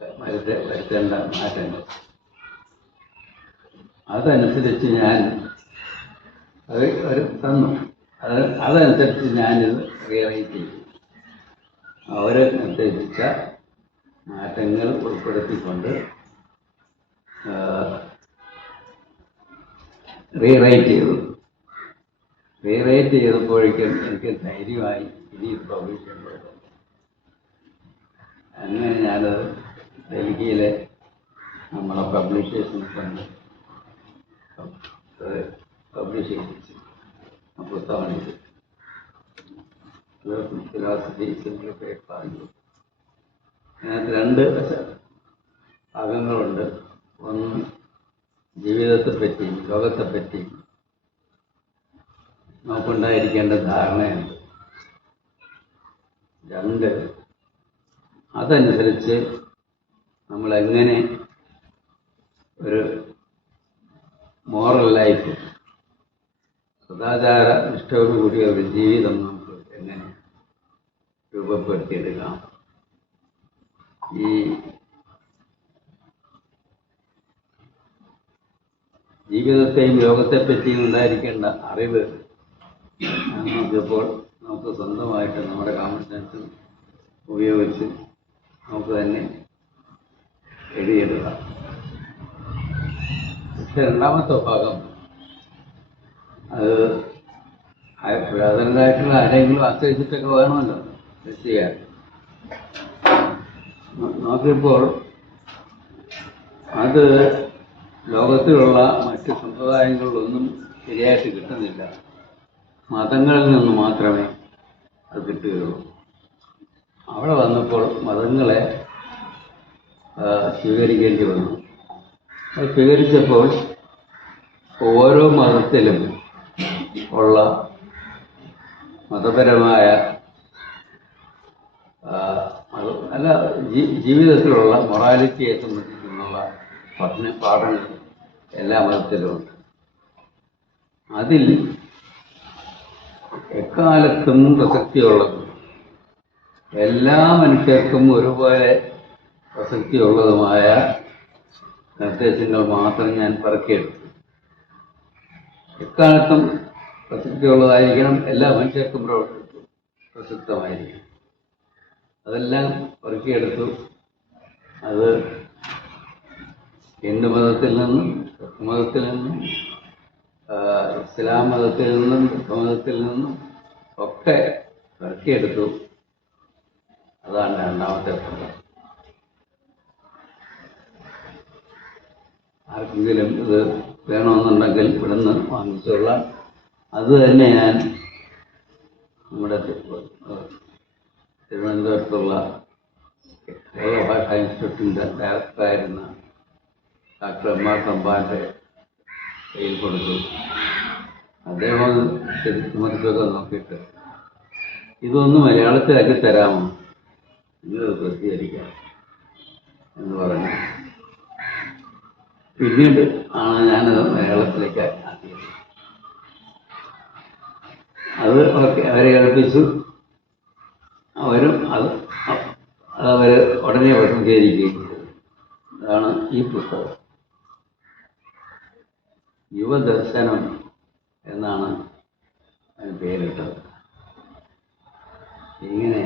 വരുത്തേണ്ട മാറ്റങ്ങൾ. അതനുസരിച്ച് ഞാൻ അത് തന്നു. അതനുസരിച്ച് ഞാനിത് റിയലൈസ് ചെയ്തു. അവർ നിർദ്ദേശിച്ച മാറ്റങ്ങൾ ഉൾപ്പെടുത്തിക്കൊണ്ട് റീറൈറ്റ് ചെയ്തപ്പോഴേക്കും എനിക്ക് ധൈര്യമായി ഇനി ഇത് പബ്ലിഷ് ചെയ്യേണ്ടത്. അങ്ങനെ ഞാനത് ഡൽഹിയിലെ നമ്മളെ പബ്ലിഷേഴ്സിനെ കൊണ്ട് പബ്ലിഷ് ചെയ്യിച്ചു. ആ പുസ്തകമാണിത്. ഫിലോസഫി സിംപ്ലിഫൈഡ് പറഞ്ഞു. അതിനകത്ത് 2 ഭാഗങ്ങളുണ്ട്. ഒന്ന് ജീവിതത്തെപ്പറ്റിയും ലോകത്തെപ്പറ്റിയും നമുക്കുണ്ടായിരിക്കേണ്ട ധാരണയുണ്ട്. 2 അതനുസരിച്ച് നമ്മളെങ്ങനെ ഒരു മോറൽ ലൈഫ്, സദാചാര നിഷ്ഠയോടുകൂടിയ ഒരു ജീവിതം നമുക്ക് എങ്ങനെ രൂപപ്പെടുത്തിയെടുക്കാം. ഈ ജീവിതത്തെയും ലോകത്തെപ്പറ്റിയും ഉണ്ടായിരിക്കേണ്ട അറിവ് നോക്കിയപ്പോൾ നമുക്ക് സ്വന്തമായിട്ട് നമ്മുടെ കോമൺ സെൻസ് ഉപയോഗിച്ച് നമുക്ക് തന്നെ എഴുതിയെടുക്കാം. പക്ഷെ 2ാമത്തെ ഭാഗം അത് പ്രധാനമായിട്ടുള്ള ആരെങ്കിലും ആശ്രയിച്ചിട്ടൊക്കെ വേണമല്ലോ ചെയ്യാൻ. നോക്കിയപ്പോൾ അത് ലോകത്തിലുള്ള മറ്റ് സമ്പ്രദായങ്ങളിലൊന്നും ശരിയായിട്ട് കിട്ടുന്നില്ല. മതങ്ങളിൽ നിന്ന് മാത്രമേ അത് കിട്ടുകയുള്ളൂ. അവിടെ വന്നപ്പോൾ മതങ്ങളെ സ്വീകരിക്കേണ്ടി വന്നു. അത് സ്വീകരിച്ചപ്പോൾ ഓരോ മതത്തിലും ഉള്ള മതപരമായ ജീവിതത്തിലുള്ള മൊറാലിറ്റിയെ സംബന്ധിച്ചുള്ള പാഠങ്ങൾ എല്ലാ മതത്തിലുമുണ്ട്. അതിൽ എക്കാലത്തും പ്രസക്തിയുള്ളതും എല്ലാ മനുഷ്യർക്കും ഒരുപോലെ പ്രസക്തിയുള്ളതുമായ നിർദ്ദേശങ്ങൾ മാത്രം ഞാൻ പറക്കിയെടുത്തു. എക്കാലത്തും പ്രസക്തിയുള്ളതായിരിക്കണം, എല്ലാ മനുഷ്യർക്കും പ്രസക്തമായിരിക്കണം. അതെല്ലാം പറക്കിയെടുത്തു. അത് ഹിന്ദു മതത്തിൽ നിന്നും, മതത്തിൽ നിന്നും, ഇസ്ലാം മതത്തിൽ നിന്നും, ബുദ്ധമതത്തിൽ നിന്നും ഒക്കെ പറക്കിയെടുത്തു. അതാണ് 2ാമത്തെ ഭാഗം. ആർക്കെങ്കിലും ഇത് വേണമെന്നുണ്ടെങ്കിൽ ഇവിടുന്ന് വാങ്ങിച്ചോളാം. അത് തന്നെ ഞാൻ നമ്മുടെ തിരുവനന്തപുരത്തുള്ള കേരള ഭാഷാ ഇൻസ്റ്റിറ്റ്യൂട്ടിൻ്റെ ഡയറക്ടറായിരുന്ന ഡോക്ടർ M.R. തമ്പാൻ്റെ കയ്യിൽ കൊടുത്തു. അദ്ദേഹം തിരിച്ചുമറിച്ചൊക്കെ നോക്കിയിട്ട് ഇതൊന്ന് മലയാളത്തിലാക്കി തരാമോ, നിങ്ങളത് പ്രസിദ്ധീകരിക്കാം എന്ന് പറഞ്ഞു. പിന്നീട് ആണ് ഞാനത് മലയാളത്തിലേക്ക് ആക്കിയത്. അത് അവരെ കേൾപ്പിച്ചു. അവരും അതവർ ഉടനെ പ്രസിദ്ധീകരിക്കുകയും ചെയ്തു. അതാണ് ഈ പുസ്തകം. യുവദർശനം എന്നാണ് അതിന് പേരിട്ടത്. ഇങ്ങനെ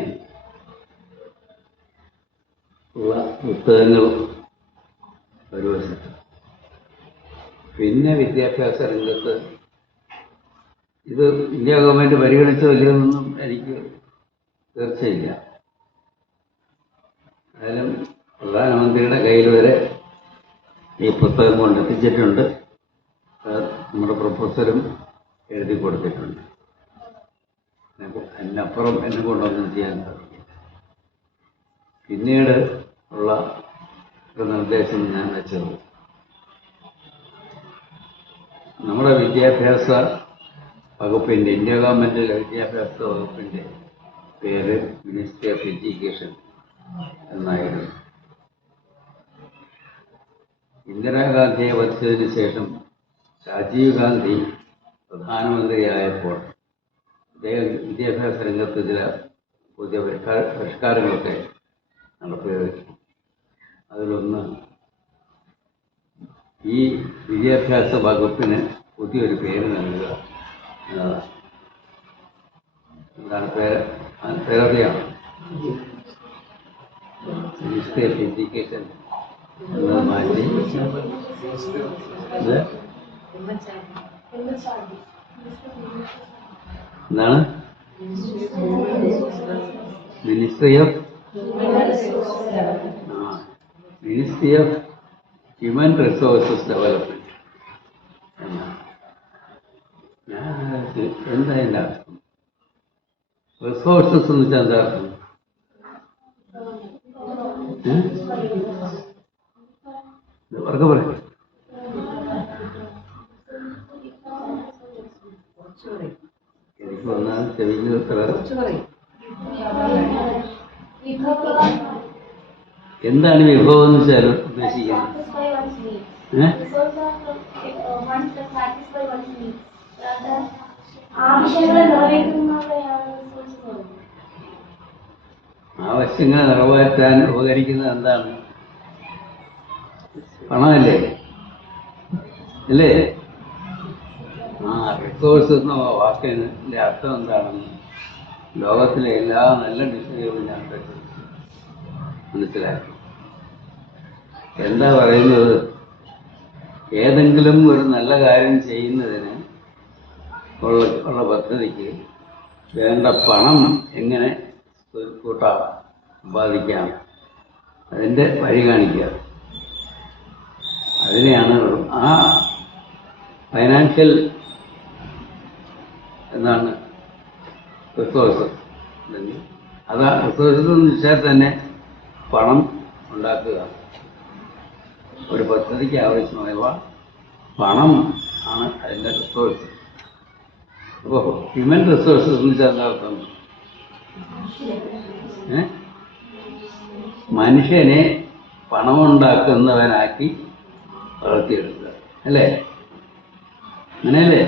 ഉള്ള പുസ്തകങ്ങൾ ഒരു വശത്ത്. പിന്നെ വിദ്യാഭ്യാസ രംഗത്ത് ഇത് ഇന്ത്യ ഗവൺമെൻറ് പരിഗണിച്ചോ ഇല്ലെന്നൊന്നും എനിക്ക് തീർച്ചയില്ല. ഏതായാലും പ്രധാനമന്ത്രിയുടെ കയ്യിൽ വരെ ഈ പുസ്തകം കൊണ്ടെത്തിച്ചിട്ടുണ്ട്. നമ്മുടെ പ്രൊഫസറും എഴുതി കൊടുത്തിട്ടുണ്ട്. അതിനപ്പുറം എന്നെ കൊണ്ടൊന്നും ചെയ്യാൻ സാധിക്കില്ല. പിന്നീട് ഉള്ള ഒരു നിർദ്ദേശം ഞാൻ വെച്ചത്, നമ്മുടെ വിദ്യാഭ്യാസ വകുപ്പിൻ്റെ, ഇന്ത്യ ഗവൺമെൻറ്റിലെ വിദ്യാഭ്യാസ വകുപ്പിൻ്റെ പേര് മിനിസ്ട്രി ഓഫ് എഡ്യൂക്കേഷൻ എന്നായിരുന്നു. ഇന്ദിരാഗാന്ധിയെ വധിച്ചതിന് ശേഷം രാജീവ് ഗാന്ധി പ്രധാനമന്ത്രിയായപ്പോൾ അദ്ദേഹം വിദ്യാഭ്യാസ രംഗത്ത് ചില പുതിയ പരിഷ്കാരങ്ങളൊക്കെ നടപ്പിലാക്കി. അതിലൊന്ന് ഈ വിദ്യാഭ്യാസ വകുപ്പിന് പുതിയൊരു പേര് നൽകുക എന്നതാണ്. എന്താണ് പേര്? പേരറിയാം. മിനിസ്ട്രി ഓഫ് എഡ്യൂക്കേഷൻ എന്നത് മാറ്റി എന്താണ്? Ministry of ministry of human resources development എന്നാണ്. എന്താ അതിൻ്റെ അർത്ഥം? റിസോഴ്സസ് എന്ന് വെച്ചാൽ എന്താ അർത്ഥം? ഉറക്കെ പറയും. എനിക്ക് വന്നാൽ ചെവിയിൽ എന്താണ് വിഭവം എന്ന് വെച്ചാൽ ഉദ്ദേശിക്കുന്നത്? ആവശ്യങ്ങൾ നിറവേറ്റാൻ ഉപകരിക്കുന്നത് എന്താണ്? പണമല്ലേ? അല്ലേ? റിസോഴ്സ് എന്ന വാക്കിന്റെ അർത്ഥം എന്താണെന്ന് ലോകത്തിലെ എല്ലാ നല്ല ഡിക്ഷണറികളും ഞാൻ മനസ്സിലാക്കി. എന്താ പറയുന്നത്? ഏതെങ്കിലും ഒരു നല്ല കാര്യം ചെയ്യുന്നതിന് ഉള്ള പദ്ധതിക്ക് വേണ്ട പണം എങ്ങനെ കൂട്ടാം, സമ്പാദിക്കാം, അതിൻ്റെ വഴി കാണിക്കുക. അതിനെയാണ് ആ ഫൈനാൻഷ്യൽ എന്താണ് റിസോഴ്സ്. അതാ റിസോഴ്സസ് എന്ന് വെച്ചാൽ തന്നെ പണം ഉണ്ടാക്കുക. ഒരു പദ്ധതിക്ക് ആവശ്യമായ പണം ആണ് അതിൻ്റെ റിസോഴ്സ്. അപ്പോൾ ഹ്യൂമൻ റിസോഴ്സസ് എന്ന് വെച്ചാൽ എന്താ അർത്ഥം? മനുഷ്യനെ പണമുണ്ടാക്കുന്നവനാക്കി വളർത്തിയെടുക്കുക, അല്ലേ? അങ്ങനെയല്ലേ?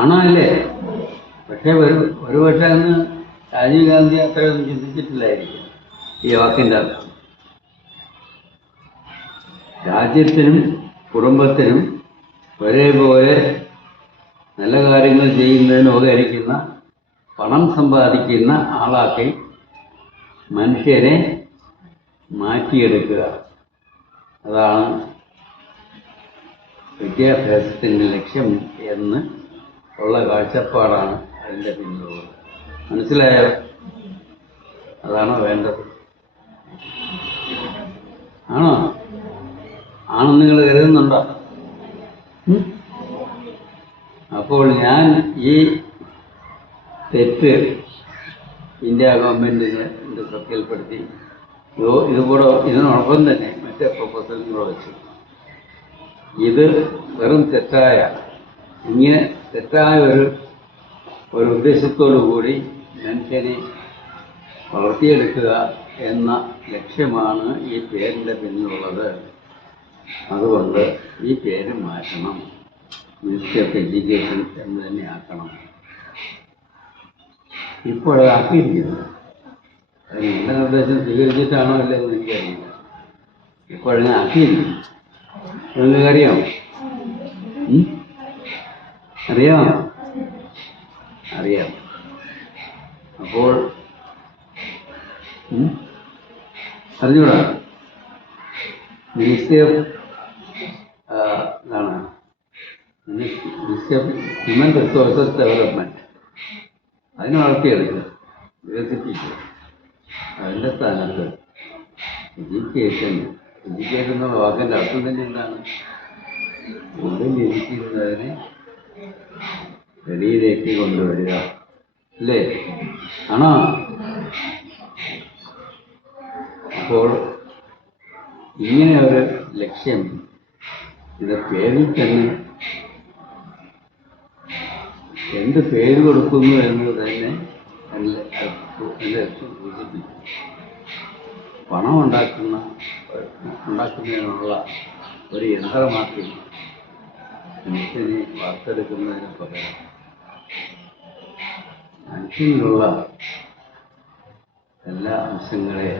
ആണോ? അല്ലേ? പക്ഷേ ഒരു പക്ഷേ അന്ന് രാജീവ് ഗാന്ധി അത്രയൊന്നും ചിന്തിച്ചിട്ടില്ലായിരിക്കും ഈ വാക്കിൻ്റെ അർത്ഥം. രാജ്യത്തിനും കുടുംബത്തിനും ഒരേപോലെ നല്ല കാര്യങ്ങൾ ചെയ്യുന്നതിന് ഉപകരിക്കുന്ന പണം സമ്പാദിക്കുന്ന ആളാക്കി മനുഷ്യരെ മാറ്റിയെടുക്കുക. അതാണ് വിദ്യാഭ്യാസത്തിൻ്റെ ലക്ഷ്യം എന്ന് ഉള്ള കാഴ്ചപ്പാടാണ് അതിൻ്റെ പിന്നിലുള്ളത്. മനസ്സിലായോ? അതാണോ വേണ്ടത്? ആണോ? ആണെന്ന് നിങ്ങൾ കരുതുന്നുണ്ടോ? അപ്പോൾ ഞാൻ ഈ തെറ്റ് ഇന്ത്യ ഗവൺമെൻറ്റിന് ശ്രദ്ധയിൽപ്പെടുത്തി ഇതിനോടൊപ്പം തന്നെ മറ്റേ പ്രൊപ്പോസലും കൂടെ വെച്ചു. ഇത് വെറും തെറ്റായ ഇങ്ങനെ തെറ്റായ ഒരു ഉദ്ദേശത്തോടു കൂടി മനുഷ്യനെ വളർത്തിയെടുക്കുക എന്ന ലക്ഷ്യമാണ് ഈ പേരിൻ്റെ പിന്നിലുള്ളത്. അതുകൊണ്ട് ഈ പേര് മാറ്റണം, മിനിസ്ട്രി ഓഫ് എഡ്യൂക്കേഷൻ എന്ന് തന്നെ ആക്കണം. ഇപ്പോഴത് ആക്കിയിരിക്കുന്നത് അത് നല്ല നിർദ്ദേശം സ്വീകരിച്ചിട്ടാണോ അല്ലെന്ന് എനിക്കറിയില്ല. ഇപ്പോഴങ്ങനെ ആക്കിയിരിക്കുന്നു. നിങ്ങൾക്ക് അറിയാമോ? അറിയാമോ? അറിയാം. അപ്പോൾ അറിഞ്ഞൂടാ? മിനിസ്ട്രി ഓഫ് എന്താണ്? Ministry of human resources development അതിനെ വളർത്തിയെടുക്കുക, വികസിപ്പിക്കുക. അതിൻ്റെ സ്ഥാനത്ത് എഡ്യൂക്കേഷൻ എന്നുള്ള വാക്കിൻ്റെ അർത്ഥം തന്നെ എന്താണ്? ഉള്ളിലിരിക്കുന്നതിനെ വെളിയിലേക്ക് കൊണ്ടുവരിക, അല്ലേ? ആണോ? അപ്പോൾ ഇങ്ങനെ ഒരു ലക്ഷ്യം ഇത് പേരിൽ തന്നെ എന്ത് പേര് കൊടുക്കുന്നു എന്നത് തന്നെ എൻ്റെ ലക്ഷ്യം സൂചിപ്പിക്കും. പണം ഉണ്ടാക്കുന്നതിനുള്ള ഒരു യന്ത്രമാക്കി മനുഷ്യനെ വാർത്തെടുക്കുന്നതിന് പകരം മനുഷ്യനിലുള്ള എല്ലാ അംശങ്ങളെ